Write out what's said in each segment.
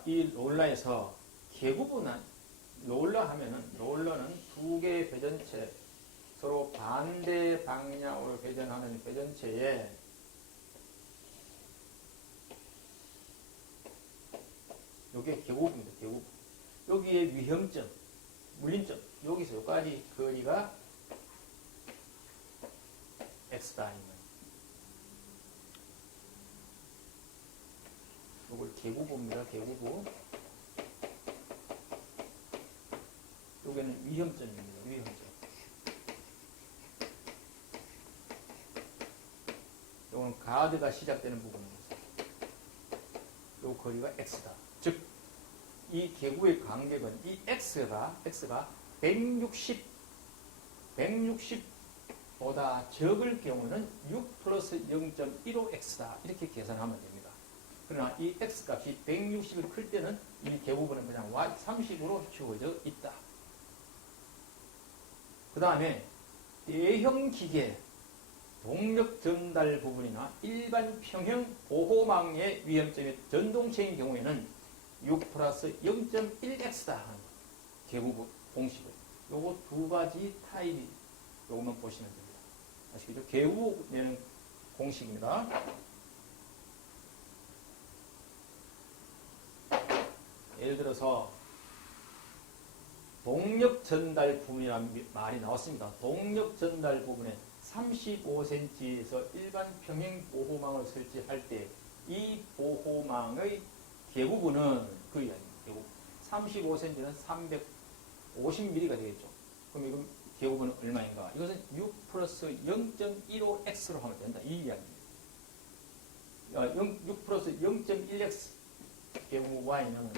자, 이 롤러에서 계구분은 롤러는 두 개의 회전체, 서로 반대 방향으로 회전하는 회전체에 요게 계구분입니다. 계구분. 여기에 위험점, 물림점, 여기서 여기까지 거리가 x다. 요걸 계구부입니다. 계구부. 여기는 위험점입니다. 위험점. 요건 가드가 시작되는 부분입니다. 요 거리가 x다. 즉, 이 계구의 간격은 이 x가 160보다 적을 경우는 6 플러스 0.15x다. 이렇게 계산하면 됩니다. 그러나 이 x값이 160이 클 때는 이 계구분은 그냥 y30으로 주어져 있다. 그 다음에 대형 기계 동력 전달 부분이나 일반 평형 보호망의 위험점의 전동체인 경우에는 6 플러스 0.1x다 하는 거. 계구분 공식을. 요거 두 가지 타입이 요것만 보시면 됩니다. 아시겠죠? 계구 내는 공식입니다. 예를 들어서 동력 전달 부분이라는 말이 나왔습니다. 동력 전달 부분에 35cm에서 일반 평행 보호망을 설치할 때 이 보호망의 계구분은 그 이야기입니다. 35cm는 350mm가 되겠죠. 그럼 이건 계구분은 얼마인가? 이것은 6 플러스 0.15x로 하면 된다. 이 이야기입니다. 6 플러스 0.1x 계구 y는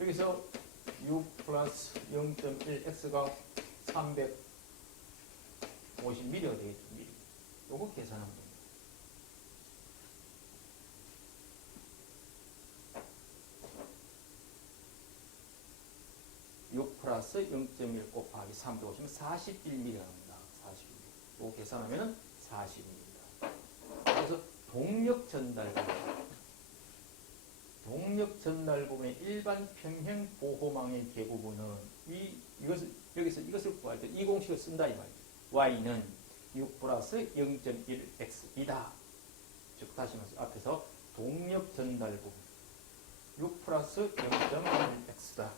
여기서 6 플러스 0.1x가 350mm가 되겠죠. 요거 계산하면 됩니다. 6 플러스 0.1 곱하기 350은 41mm가 나옵니다. 41mm. 요거 계산하면 40mm입니다. 그래서 동력 전달 부분의 일반 평형 보호망의 계구분은 여기서 구할 때 이 공식을 쓴다 이 말이죠. y는 6 플러스 0.1x이다. 즉 다시 말해서 앞에서 동력 전달 부분 6 플러스 0.1x다.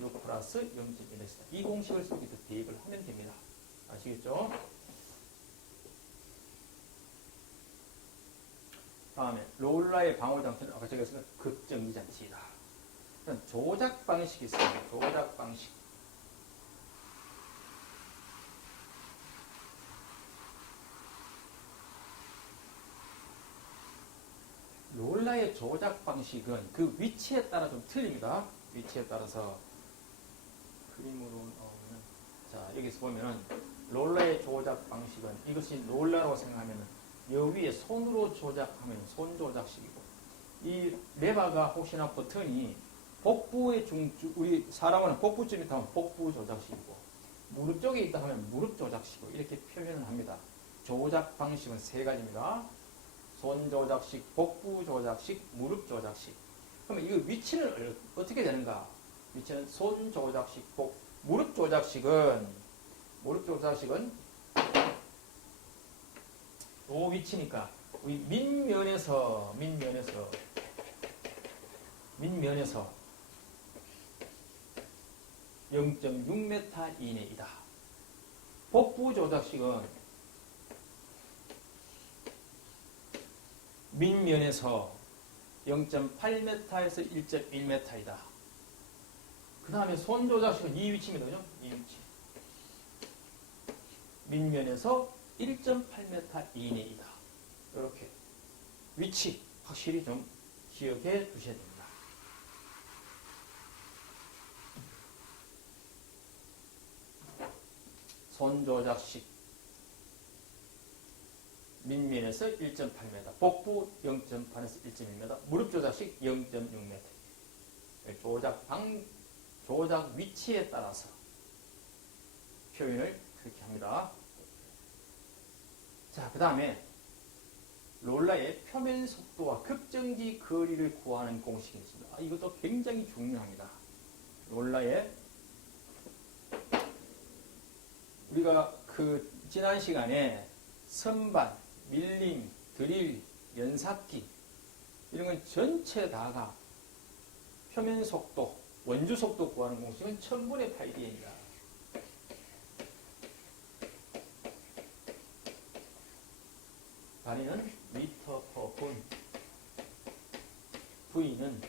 6 플러스 0.1x다. 이 공식을 여기서 대입을 하면 됩니다. 아시겠죠? 다음에 롤러의 방호 장치는 아까 제가 했으면 급정지 장치이다. 조작 방식이 있습니다. 조작 방식. 롤러의 조작 방식은 그 위치에 따라 좀 틀립니다. 위치에 따라서 그림으로 나오면 자 여기서 보면은 롤러의 조작 방식은 이것이 롤러라고 생각하면은 여 위에 손으로 조작하면 손 조작식이고 이 레버가 혹시나 버튼이 복부의 우리 사람은 복부쯤에 있다 하면 복부 조작식이고 무릎 쪽에 있다 하면 무릎 조작식이고 이렇게 표현을 합니다. 조작 방식은 세 가지입니다. 손 조작식, 복부 조작식, 무릎 조작식. 그러면 이 위치는 어떻게 되는가? 위치는 손 조작식, 무릎 조작식은 요 위치니까 우리 밑면에서 0.6m 이내이다. 복부 조작식은 밑면에서 0.8m에서 1.1m이다. 그 다음에 손 조작식은 이 위치입니다. 그죠? 이 위치. 밑면에서 1.8m 이내이다. 이렇게 위치 확실히 좀 기억해 두셔야 됩니다. 손 조작식 밑면에서 1.8m, 복부 0.8에서 1.1m, 무릎 조작식 0.6m. 조작 위치에 따라서 표현을 그렇게 합니다. 자, 그 다음에 롤러의 표면 속도와 급정지 거리를 구하는 공식이 있습니다. 이것도 굉장히 중요합니다. 롤러의 우리가 그 지난 시간에 선반, 밀림, 드릴, 연삭기 이런 건 전체 다가 표면 속도, 원주 속도 구하는 공식은 1000분의 파이디입니다. 단위는 미터 퍼 분, V는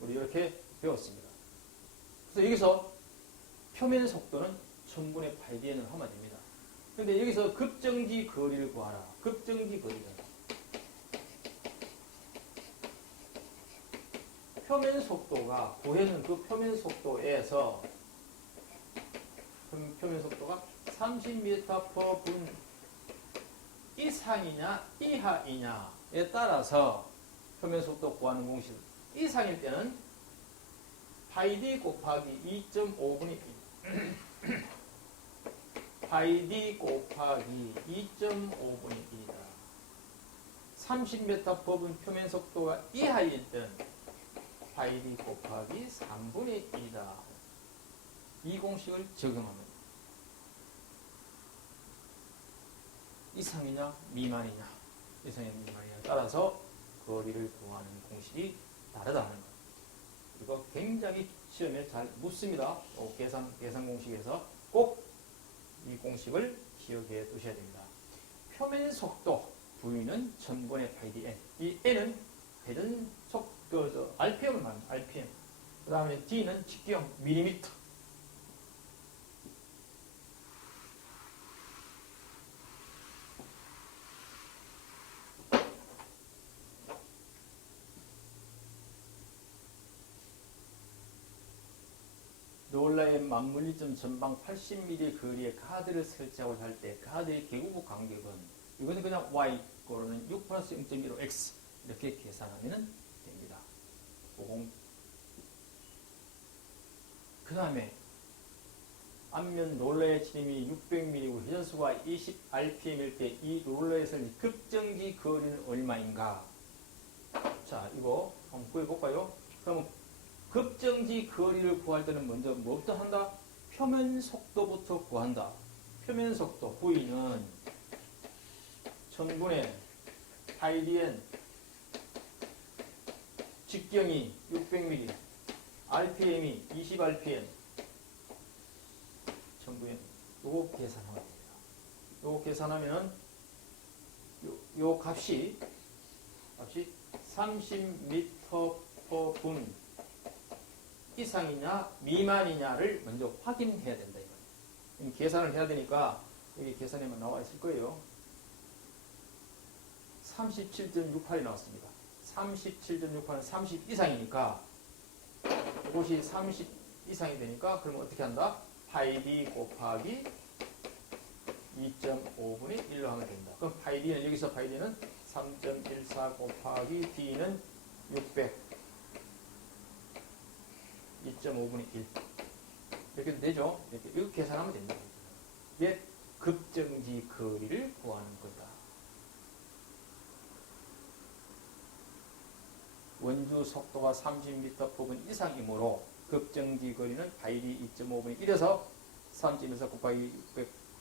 우리 이렇게 배웠습니다. 그래서 여기서 표면 속도는 1000분의 파이디에는 하면 됩니다. 그런데 여기서 급정지 거리를 구하라. 급정지 거리는 표면 속도가 구해는 그 표면 속도에서 표면 속도가 30m/분 이상이냐 이하이냐에 따라서 표면 속도 구하는 공식. 이상일 때는 파이디 곱하기 2.5분의 1 파이디 곱하기 2.5분의 1이다. 30m/분 표면 속도가 이하일 때는 파이디 곱하기 3분의 1이다. 이 공식을 적용하면 이상이냐 미만이냐 이상이냐 미만이냐에 따라서 거리를 구하는 공식이 다르다는 것. 이거 굉장히 시험에 잘 묻습니다. 계산 공식에서 꼭 이 공식을 기억해 두셔야 됩니다. 표면 속도 V는 1000분의 파이디 N. 이 N은 회전 RPM을 말합니다. RPM. 그 다음에 D는 직경 밀리미터. 롤러의 만물리점 전방 80mm 거리에 가드를 설치하고자 할 때 가드의 개구부 간격은 이것은 그냥 y 고로는 6 플러스 0.15 x 이렇게 계산하면 됩니다. 그 다음에 앞면 롤러의 진입이 600mm이고 회전수가 20rpm일 때 이 롤러에서 급정지 거리는 얼마인가? 자, 이거 한번 구해볼까요? 그러면 급정지 거리를 구할 때는 먼저 뭐부터 한다? 표면 속도부터 구한다. 표면 속도 V는 1000분의 파이디엔 직경이 600mm RPM이 20rpm 1000분의 요거 계산하면 됩니다. 요거 계산하면은 요 값이 30m/분 이상이냐 미만이냐를 먼저 확인해야 된다. 이거. 계산을 해야 되니까 여기 계산에만 나와 있을 거예요. 37.68이 나왔습니다. 37.68은 30 이상이니까 이것이 30 이상이 되니까 그러면 어떻게 한다? 파이디 곱하기 2.5분의 1로 하면 됩니다. 그럼 파이디는 여기서 파이디는 3.14 곱하기 D는 600 2.5분의 1 이렇게 되죠. 이렇게 계산하면 됩니다. 이게 급정지 거리를 구하는 거다. 원주 속도가 30m/분 이상이므로 급정지 거리는 파이디 2.5분의 1에서 3.14 곱하기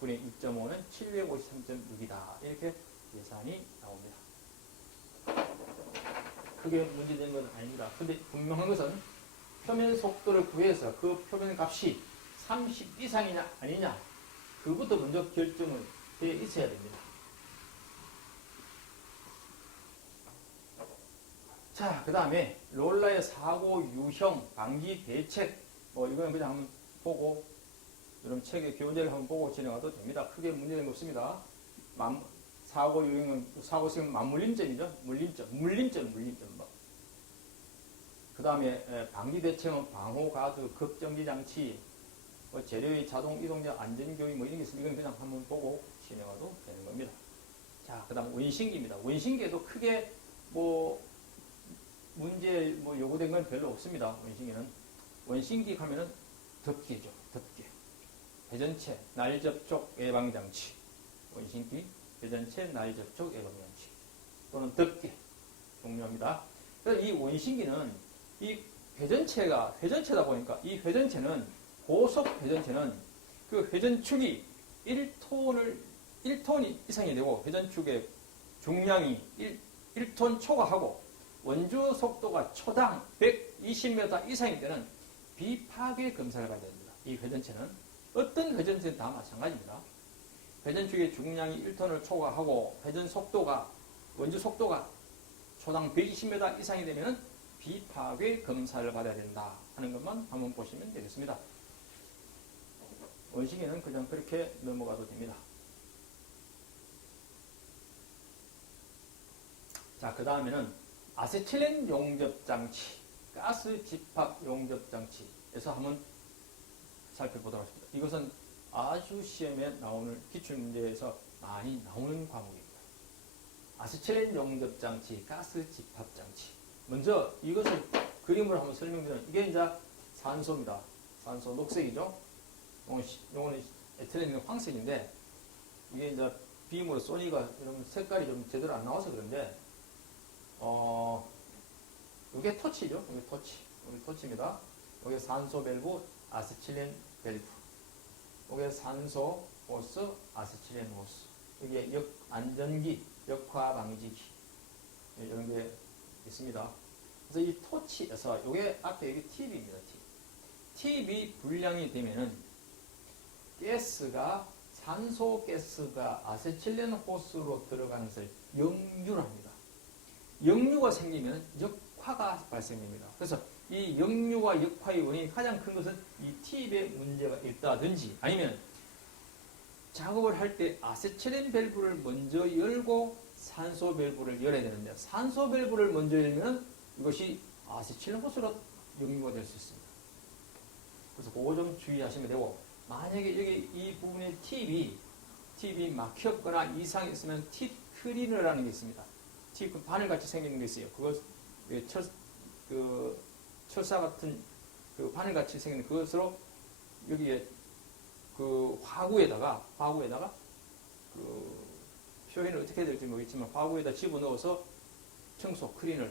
600분의 2.5는 753.6이다. 이렇게 계산이 나옵니다. 크게 문제되는 건 아닙니다. 근데 분명한 것은 표면 속도를 구해서 그 표면 값이 30 이상이냐 아니냐 그것부터 먼저 결정을 해 있어야 됩니다. 자, 그 다음에 롤러의 사고 유형 방지 대책 이거는 그냥 한번 보고 여러분 책의 교재를 한번 보고 진행해도 됩니다. 크게 문제는 없습니다. 사고 유형은 사고 시험 만물림점이죠. 물림점. 그 다음에 방지 대책은 방호 가드, 급정지 장치, 재료의 자동 이동자 안전교육 이런 게 있으면 이건 그냥 한번 보고 진행해도 되는 겁니다. 자, 그 다음 원신기입니다. 원신기에도 크게 문제 요구된 건 별로 없습니다. 원신기는 원신기 하면은 덮개죠. 덮개, 회전체, 날 접촉 예방 장치, 원신기. 회전체 날 접촉 애동 양식 또는 덮개 종류입니다. 그래서 이 원심기는 이 회전체다 보니까 이 회전체는 고속 회전체는 그 회전축이 1톤 이상이 되고 회전축의 중량이 1톤 초과하고 원주 속도가 초당 120m 이상일 때는 비파괴 검사를 받아야 됩니다. 이 회전체는 어떤 회전체는 다 마찬가지입니다. 회전축의 중량이 1톤을 초과하고 원주 속도가 초당 120m 이상이 되면 비파괴 검사를 받아야 된다 하는 것만 한번 보시면 되겠습니다. 원심기는 그냥 그렇게 넘어가도 됩니다. 자, 그 다음에는 아세틸렌 용접장치, 가스 집합 용접장치에서 한번 살펴보도록 하겠습니다. 이것은 아주 시험에 나오는 기출문제에서 많이 나오는 과목입니다. 아세틸렌 용접장치, 가스 집합장치. 먼저 이것을 그림으로 한번 설명드리면 이게 이제 산소입니다. 산소 녹색이죠. 요거는 에틸렌은 황색인데 이게 이제 빔으로 쏘니까 여러분 색깔이 좀 제대로 안 나와서 그런데 이게 토치죠. 이게 토치입니다. 이게 산소 밸브, 아세틸렌 밸브. 이게 산소 호스, 아세틸렌 호스. 이게 안전기, 역화 방지기 이런 게 있습니다. 그래서 이 토치에서 이게 앞에 이게 팁입니다. 팁이 불량이 되면은 산소 가스가 아세틸렌 호스로 들어가는 것을 역류를 합니다. 역류가 생기면 역화가 발생됩니다. 그래서 이 역류와 역화의 원인이 가장 큰 것은 이 팁에 문제가 있다든지 아니면 작업을 할 때 아세틸렌 밸브를 먼저 열고 산소 밸브를 열어야 되는데 산소 밸브를 먼저 열면 이것이 아세틸렌 호스로 역류가 될 수 있습니다. 그래서 그거 좀 주의하시면 되고 만약에 여기 이 부분에 팁이 막혔거나 이상이 있으면 팁 클리너라는 게 있습니다. 팁 바늘같이 생기는 게 있어요. 그것 철사 같은 그 바늘같이 생기는 그것으로 여기에 그 화구에다가 그 표현을 어떻게 해야 될지 모르겠지만 화구에다 집어넣어서 청소 클리너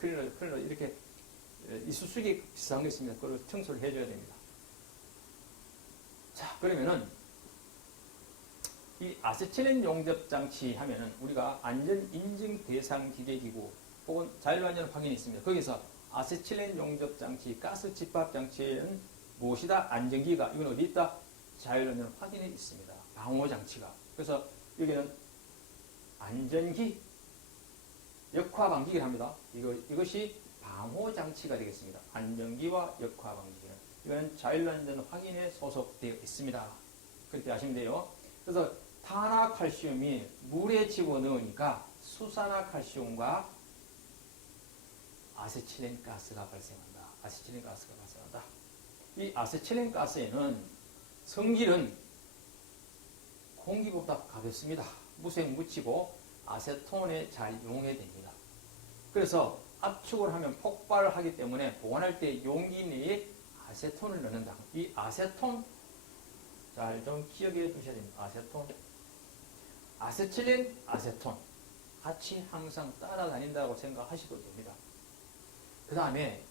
이렇게 이쑤시개 비슷한 게 있습니다. 그걸 청소를 해줘야 됩니다. 자, 그러면은 이 아세틸렌 용접 장치 하면은 우리가 안전 인증 대상 기계기구 혹은 자율안전 확인이 있습니다. 거기서 아세틸렌 용접 장치, 가스 집합 장치에는 무엇이다? 안전기가 이건 어디 있다? 자율안전 확인이 있습니다. 방호 장치가. 그래서 여기는 안전기, 역화 방지기를 합니다. 이것이 방호 장치가 되겠습니다. 안전기와 역화 방지기는 이거는 자율안전 확인에 소속되어 있습니다. 그렇게 아시면 돼요. 그래서 탄화칼슘이 물에 집어넣으니까 수산화칼슘과 아세틸렌 가스가 발생한다. 이 아세틸렌 가스에는 성질은 공기보다 가볍습니다. 무색 묻히고 아세톤에 잘 용해됩니다. 그래서 압축을 하면 폭발을 하기 때문에 보관할 때 용기 내에 아세톤을 넣는다. 이 아세톤 잘 좀 기억해 두셔야 됩니다. 아세틸렌, 아세톤 같이 항상 따라다닌다고 생각하셔도 됩니다. 그 다음에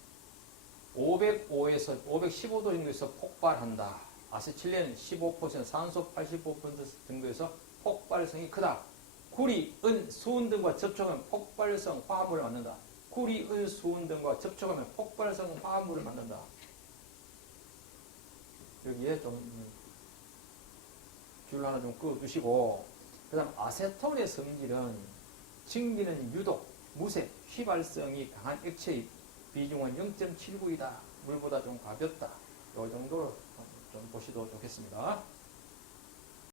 505에서 515도 정도에서 폭발한다. 아세틸렌 15%, 산소 85% 정도에서 폭발성이 크다. 구리, 은, 수은 등과 접촉하면 폭발성 화합물을 만든다. 구리, 은, 수은 등과 접촉하면 폭발성 화합물을 만든다. 여기에 좀 줄 하나 좀 그어두시고 그 다음 아세톤의 성질은 증기는 유독, 무색, 휘발성이 강한 액체의 비중은 0.79이다. 물보다 좀 가볍다. 이 정도로 좀 보시도 좋겠습니다.